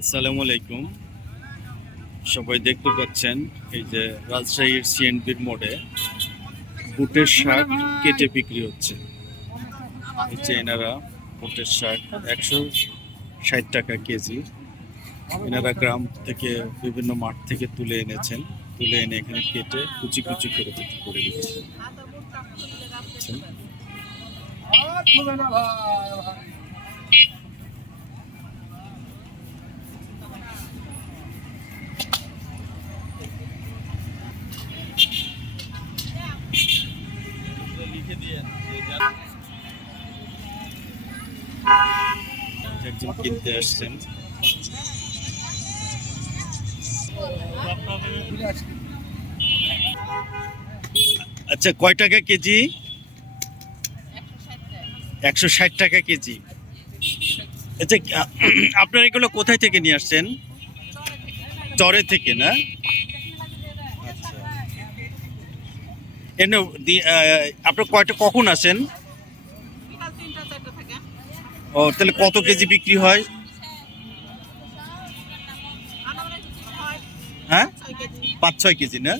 আসসালামু আলাইকুম। সবাই দেখতে পাচ্ছেন এই যে রাজশাহীর সিএনপির মোড়ে বুটের শাক কেটে বিক্রি হচ্ছে। এই যে এনারা বুটের শাক 160 টাকা কেজি। এনারা গ্রাম থেকে বিভিন্ন মাঠ থেকে তুলে এনেছেন, তুলে এনে এখানে কেটে কুচি কুচি করে বিক্রি করে দিচ্ছেন। একজন কিনতে আসছেন। আচ্ছা, কয় টাকা কেজি? 160 টাকা কেজি। আচ্ছা, আপনারা এগুলো কোথায় থেকে নিয়ে আসছেন? চরে থেকে না? আচ্ছা, এনে আপনার কখন আসেন? ও, তাহলে কত কেজি বিক্রি হয়? হ্যাঁ, 5-6 কেজি না?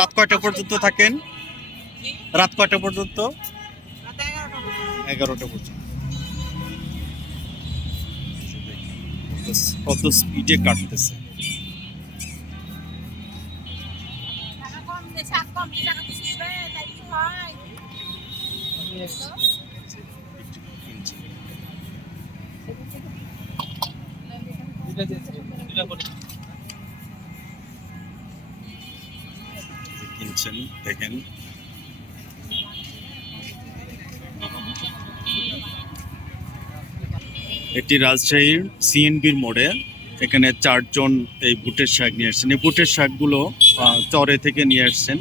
রাত কয়টা পর্যন্ত থাকেন? রাত কয়টা পর্যন্ত? 11টা পর্যন্ত। কত স্পিডে কাটতেছে। কিনছেন, দেখেন। এটি রাজশাহীর সিএনবির মোড়ে। এখানে 4জন এই বুটের শাক নিয়ে আসছেন। এই বুটের শাকগুলো চরে থেকে নিয়ে আসছেন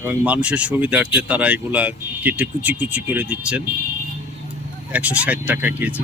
এবং মানুষের সুবিধার্থে তারা এগুলা কেটে কুচি কুচি করে দিচ্ছেন। 160 টাকা কেজি।